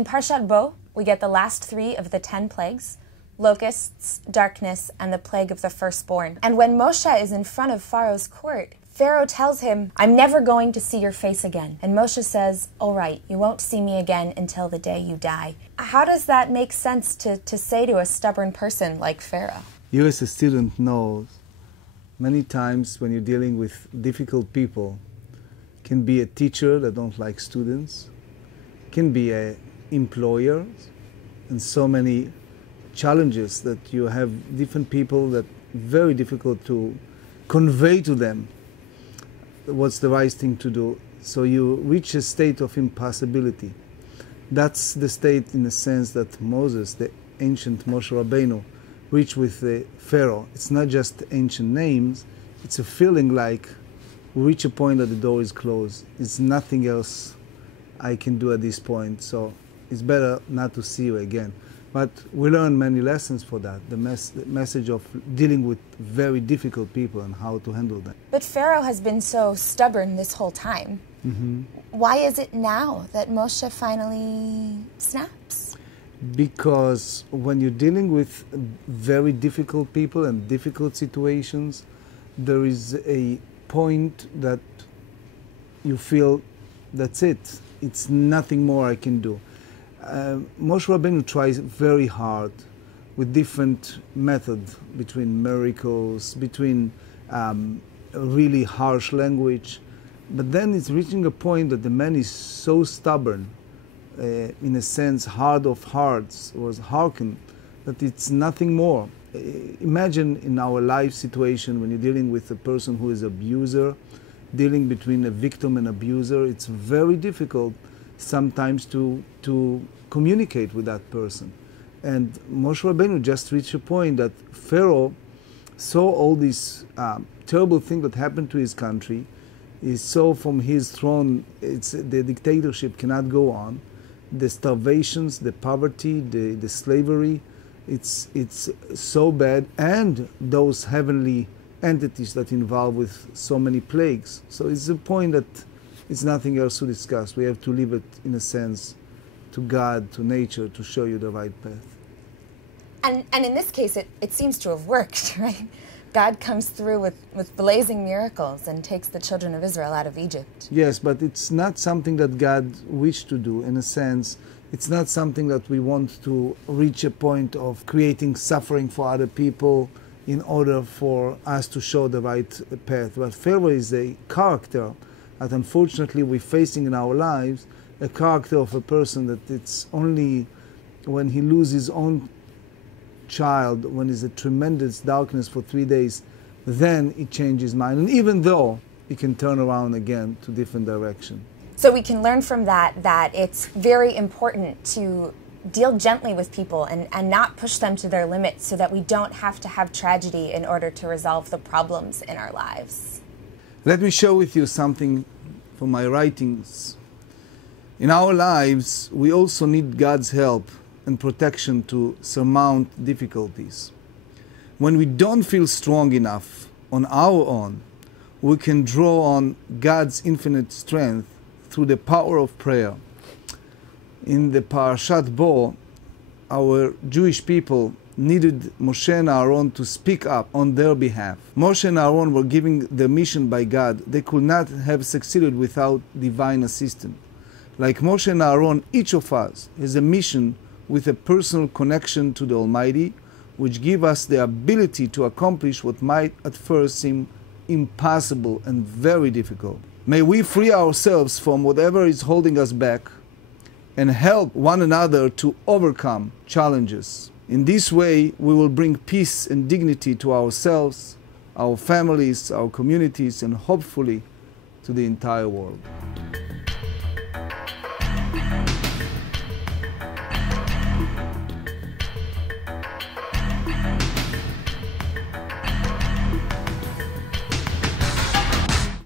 In Parsha Bo, we get the last 3 of the 10 plagues: locusts, darkness, and the plague of the firstborn. And when Moshe is in front of Pharaoh's court, Pharaoh tells him, "I'm never going to see your face again." And Moshe says, "All right, you won't see me again until the day you die." How does that make sense to say to a stubborn person like Pharaoh? You as a student knows many times when you're dealing with difficult people, can be a teacher that don't like students, can be a employer, and so many challenges that you have different people that very difficult to convey to them what's the right thing to do. So you reach a state of impossibility. That's the state in the sense that Moses, the ancient Moshe Rabbeinu, reached with the Pharaoh. It's not just ancient names, it's a feeling like we reach a point that the door is closed. It's nothing else I can do at this point, so it's better not to see you again. But we learn many lessons for that, the message of dealing with very difficult people and how to handle them. But Pharaoh has been so stubborn this whole time. Mm-hmm. Why is it now that Moshe finally snaps? Because when you're dealing with very difficult people and difficult situations, there is a point that you feel, that's it. It's nothing more I can do. Moshe Rabbeinu tries very hard with different methods, between miracles, between really harsh language, but then it's reaching a point that the man is so stubborn, in a sense hard of hearts, was hearkened, that it's nothing more. Imagine in our life situation when you're dealing with a person who is an abuser, dealing between a victim and abuser, it's very difficult sometimes to communicate with that person. And Moshe Rabbeinu just reached a point that Pharaoh saw all these terrible things that happened to his country. He saw from his throne, the dictatorship cannot go on. The starvations, the poverty, the slavery, it's so bad. And those heavenly entities that involve with so many plagues. So it's a point that it's nothing else to discuss. We have to leave it, in a sense, to God, to nature, to show you the right path. And in this case, it seems to have worked, right? God comes through with blazing miracles and takes the children of Israel out of Egypt. Yes, but it's not something that God wished to do, in a sense. It's not something that we want to reach a point of creating suffering for other people in order for us to show the right path. But Pharaoh is a character that unfortunately we're facing in our lives, a character of a person that it's only when he loses his own child, when there's a tremendous darkness for 3 days, then he changes his mind. And even though he can turn around again to different direction. So we can learn from that it's very important to deal gently with people and not push them to their limits so that we don't have to have tragedy in order to resolve the problems in our lives. Let me share with you something from my writings. In our lives, we also need God's help and protection to surmount difficulties. When we don't feel strong enough on our own, we can draw on God's infinite strength through the power of prayer. In the Parsha Bo, our Jewish people needed Moshe and Aaron to speak up on their behalf. Moshe and Aaron were given the mission by God. They could not have succeeded without divine assistance. Like Moshe and Aaron, each of us has a mission with a personal connection to the Almighty, which give us the ability to accomplish what might at first seem impossible and very difficult. May we free ourselves from whatever is holding us back and help one another to overcome challenges. In this way, we will bring peace and dignity to ourselves, our families, our communities, and hopefully to the entire world.